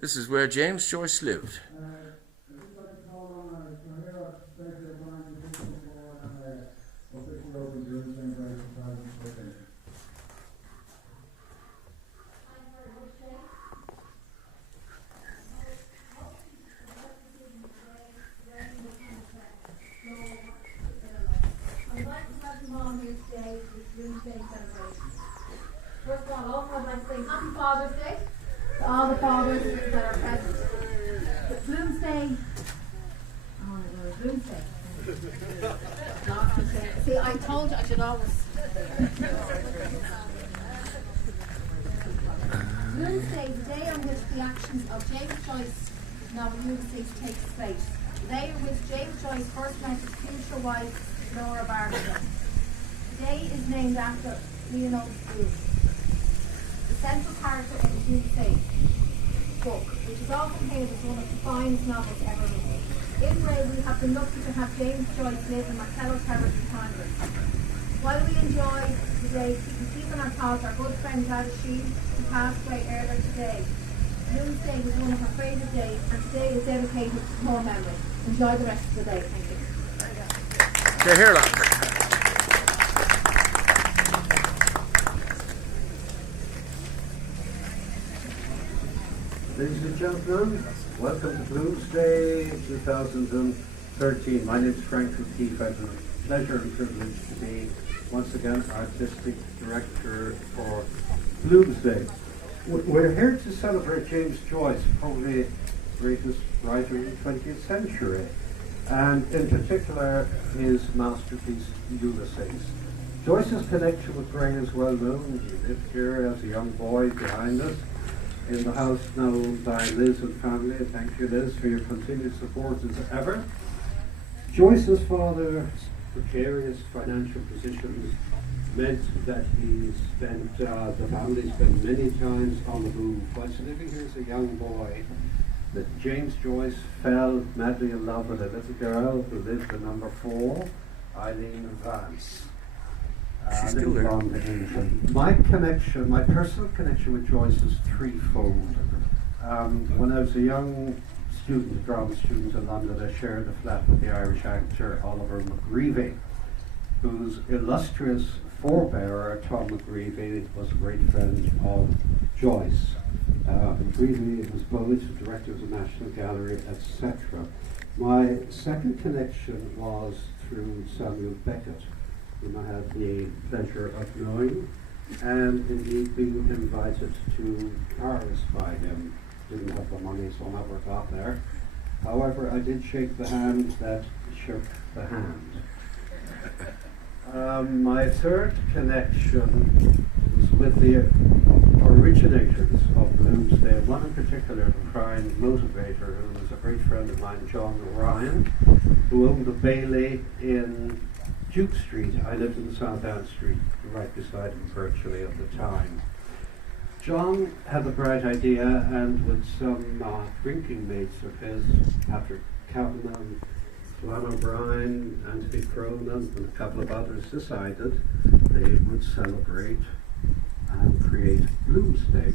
This is where James Joyce lived. First of all, also I'd like to say Happy Father's Day to all the fathers that are present. It's BLOOMSDAY. Oh, BLOOMSDAY. See, I told you I should always. BLOOMSDAY, the day on which the actions of James Joyce novel ULYSSES takes place. The day in which James Joyce first met his future wife, Laura Barrington. The day is named after Leonard Bloom, the central character in the ULYSSES book, which is often hailed as one of the finest novels ever written. In Bray, we have been lucky to have James Joyce live in Martello Terrace in Congress. While we enjoy the day, we keep in our thoughts our good friend Gladys Sheen, who passed away earlier today. BLOOMSDAY was one of her favourite days, and today is dedicated to her memory. Enjoy the rest of the day. Thank you. Here, Ladies and gentlemen, welcome to BLOOMSDAY 2013. My name is Frank O'Keefe. I have the pleasure and privilege to be once again Artistic Director for BLOOMSDAY. We're here to celebrate James Joyce, probably the greatest writer in the 20th century, and in particular his masterpiece Ulysses. Joyce's connection with Bray is well known. He lived here as a young boy behind us, in the house now owned by Liz and family. Thank you, Liz, for your continued support as ever. Joyce's father's precarious financial positions meant that he spent, the family spent many times on the move. Whilst living here as a young boy, that James Joyce fell madly in love with a little girl who lived in number 4, Eileen Vance. She's still there. My connection, my personal connection with Joyce was threefold. When I was a young student, a drama student in London, I shared a flat with the Irish actor Oliver McGreevy, whose illustrious forebearer, Tom McGreevy, was a great friend of Joyce. McGreevy was poet, director of the National Gallery, etc. My second connection was through Samuel Beckett, whom I had the pleasure of knowing, and indeed being invited to Paris by him. Didn't have the money, so I never got there. However, I did shake the hand that shook the hand. My third connection was with the originators of BLOOMSDAY, one in particular, the prime motivator, who was a great friend of mine, John Ryan, who owned a Bailey in Duke Street. I lived in South Ann Street, right beside him virtually at the time. John had a bright idea, and with some drinking mates of his, Patrick Kavanagh, Flann O'Brien, Anthony Cronin, and a couple of others, decided they would celebrate and create BLOOMSDAY.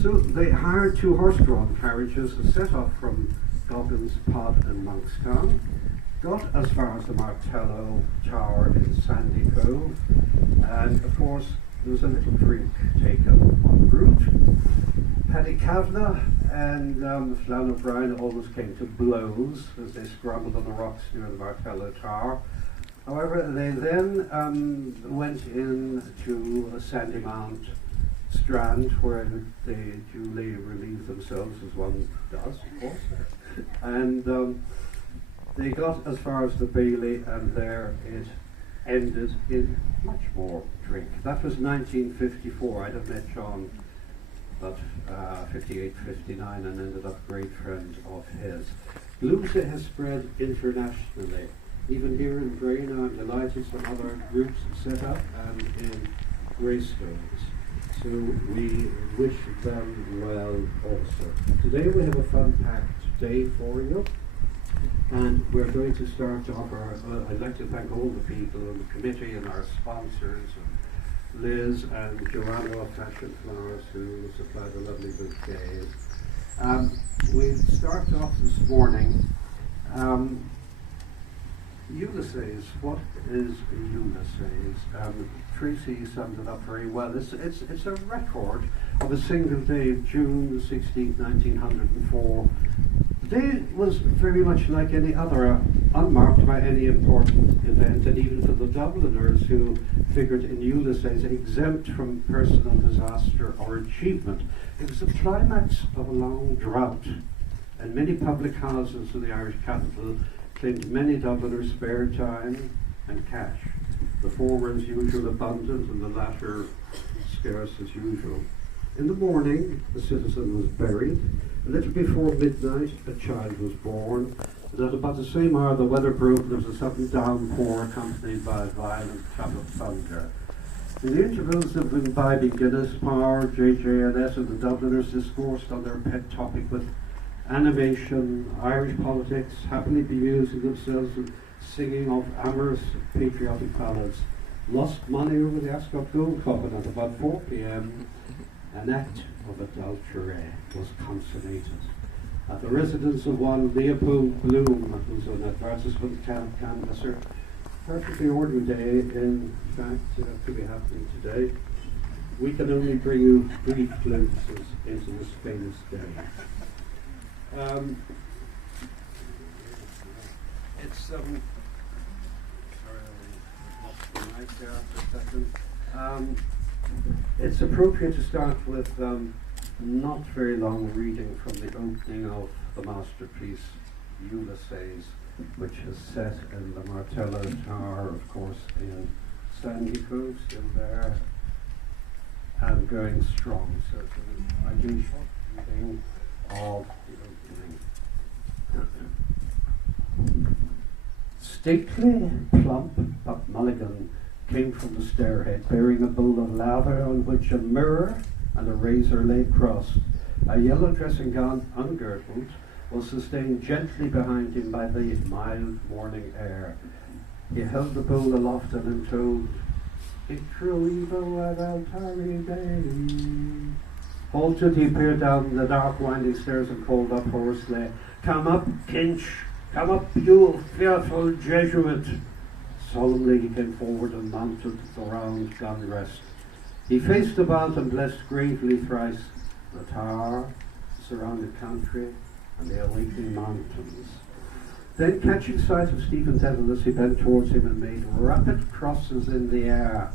So they hired 2 horse-drawn carriages and set off from Goggins Pod in Monkstown, got as far as the Martello Tower in Sandy Cove, and of course there was a little drink taken en route. Paddy Kavanagh and Flann O'Brien alwast came to blows as they scrambled on the rocks near the Martello Tower. However, they then went in to Sandymount Strand, where they duly relieved themselves, as one does, of course, and they got as far as the Bailey, and there it ended in much more drink. That was 1954. I'd have met John about 58, 59, and ended up a great friend of his. BLOOMSDAY has spread internationally. Even here in Bray now, I'm delighted some other groups have set up, and in Greystones. So we wish them well also. Today we have a fun-packed day for you. And we're going to start off I'd like to thank all the people on the committee and our sponsors, and Liz and Joanna of Fashion Flowers, who supplied the lovely bouquets. We'll start off this morning. Ulysses, what is Ulysses? Tracy summed it up very well. It's a record of a single day of June the 16th, 1904. The day was very much like any other, unmarked by any important event, and even for the Dubliners who figured in Ulysses exempt from personal disaster or achievement. It was the climax of a long drought, and many public houses in the Irish capital claimed many Dubliners spare time and cash. The former as usual abundant and the latter scarce as usual. In the morning, the citizen was buried. A little before midnight, a child was born. And at about the same hour, the weather broke and there was a sudden downpour accompanied by a violent clap of thunder. In the intervals of imbibing Guinness, Power, JJNS and the Dubliners discoursed on their pet topic with animation, Irish politics, happily bemusing themselves and singing of amorous patriotic ballads. Lost money over the Ascot Gold Cup, and at about 4 p.m. an act of adultery was consummated. At the residence of one Leopold Bloom, who's an advertisement canvasser, perfectly ordinary day, in fact, could be happening today. We can only bring you brief glimpses into this famous day. It's sorry, I lost the mic there for a second. It's appropriate to start with not very long reading from the opening of the masterpiece Ulysses, which is set in the Martello Tower, of course, in Sandico, still there, and going strong. So I do a short reading of the opening. Stately, plump Buck Mulligan came from the stairhead, bearing a bowl of lava on which a mirror and a razor lay crossed. A yellow dressing gown, ungirdled, was sustained gently behind him by the mild morning air. He held the bowl aloft and intoned, "Itroivo ad altare Dei." Halted, he peered down the dark winding stairs and called up hoarsely, "Come up, Kinch! Come up, you fearful Jesuit!" Solemnly he came forward and mounted the round gun rest. He faced about and blessed gravely thrice the tower, the surrounded country, and the awaiting mountains. Then, catching sight of Stephen Dedalus, he bent towards him and made rapid crosses in the air,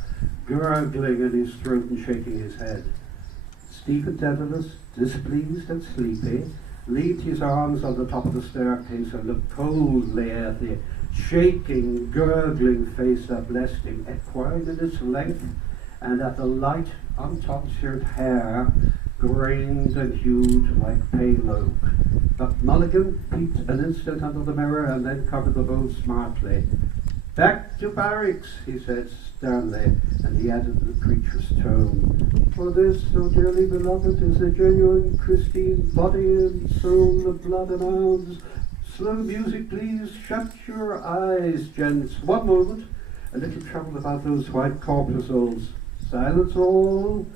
gurgling in his throat and shaking his head. Stephen Dedalus, displeased and sleepy, leaned his arms on the top of the staircase and looked coldly at the shaking, gurgling face that blessed him, equine in its length, and at the light, untonsured hair, grained and hued like pale oak. But Mulligan peeped an instant under the mirror and then covered the bowl smartly. "Back to barracks," he said sternly, and he added in the creature's tone, "For this, so dearly beloved, is the genuine Christine body and soul of blood and hounds. Slow music, please. Shut your eyes, gents. One moment. A little trouble about those white corpuscles. Silence all."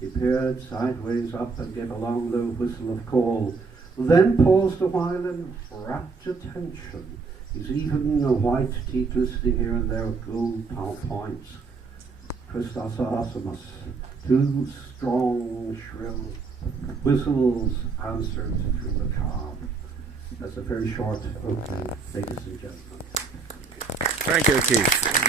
He peered sideways up and gave a long, low whistle of call, then paused a while in rapt attention, his even white teeth glistening here and there with gold points. Christos Asimus, two strong, shrill whistles answered through the calm. That's a very short opening, ladies and gentlemen. Thank you, Keith.